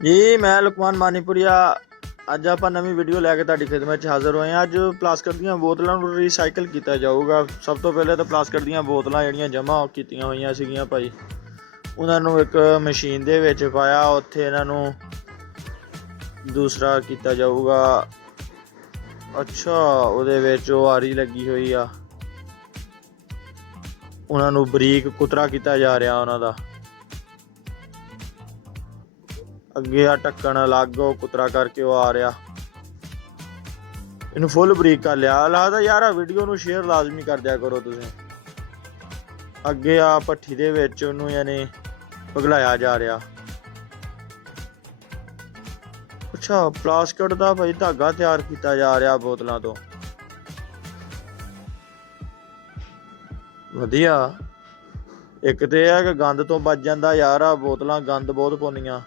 ਜੀ ਮੈਂ ਲੁਕਮਾਨ ਮਾਨੀਪੁਰੀਆ। ਅੱਜ ਆਪਾਂ ਨਵੀਂ ਵੀਡੀਓ ਲੈ ਕੇ ਤੁਹਾਡੀ ਖਿਦਮਤ 'ਚ ਹਾਜ਼ਰ ਹੋਏ ਹਾਂ। ਅੱਜ ਪਲਾਸਟਿਕ ਦੀਆਂ ਬੋਤਲਾਂ ਨੂੰ ਰੀਸਾਈਕਲ ਕੀਤਾ ਜਾਊਗਾ। ਸਭ ਤੋਂ ਪਹਿਲੇ ਤਾਂ ਪਲਾਸਟਿਕ ਦੀਆਂ ਬੋਤਲਾਂ ਜਿਹੜੀਆਂ ਜਮ੍ਹਾਂ ਕੀਤੀਆਂ ਹੋਈਆਂ ਸੀਗੀਆਂ ਭਾਈ, ਉਹਨਾਂ ਨੂੰ ਇੱਕ ਮਸ਼ੀਨ ਦੇ ਵਿੱਚ ਪਾਇਆ। ਉੱਥੇ ਇਹਨਾਂ ਨੂੰ ਦੂਸਰਾ ਕੀਤਾ ਜਾਊਗਾ। ਅੱਛਾ, ਉਹਦੇ ਵਿੱਚ ਉਹ ਆਰੀ ਲੱਗੀ ਹੋਈ ਆ, ਉਹਨਾਂ ਨੂੰ ਬਰੀਕ ਕੁਤਰਾ ਕੀਤਾ ਜਾ ਰਿਹਾ ਉਹਨਾਂ ਦਾ। ਅੱਗੇ ਆ ਢੱਕਣ ਅਲੱਗ, ਉਹ ਕੁਤਰਾ ਕਰਕੇ ਉਹ ਆ ਰਿਹਾ। ਇਹਨੂੰ ਫੁੱਲ ਬਰੀਕ ਕਰ ਲਿਆ। ਲੱਗਦਾ ਯਾਰ ਆ ਵੀਡੀਓ ਨੂੰ ਸ਼ੇਅਰ ਲਾਜ਼ਮੀ ਕਰ ਦਿਆ ਕਰੋ ਤੁਸੀਂ। ਅੱਗੇ ਆ ਭੱਠੀ ਦੇ ਵਿੱਚ ਉਹਨੂੰ ਯਾਨੀ ਪਿਘਲਾਇਆ ਜਾ ਰਿਹਾ। ਅੱਛਾ, ਪਲਾਸਟਿਕ ਦਾ ਭਾਈ ਧਾਗਾ ਤਿਆਰ ਕੀਤਾ ਜਾ ਰਿਹਾ ਬੋਤਲਾਂ ਤੋਂ। ਵਧੀਆ। ਇੱਕ ਤੇ ਇਹ ਹੈ ਕਿ ਗੰਦ ਤੋਂ ਬਚ ਜਾਂਦਾ ਯਾਰ। ਆ ਬੋਤਲਾਂ ਗੰਦ ਬਹੁਤ ਪਾਉਂਦੀਆਂ।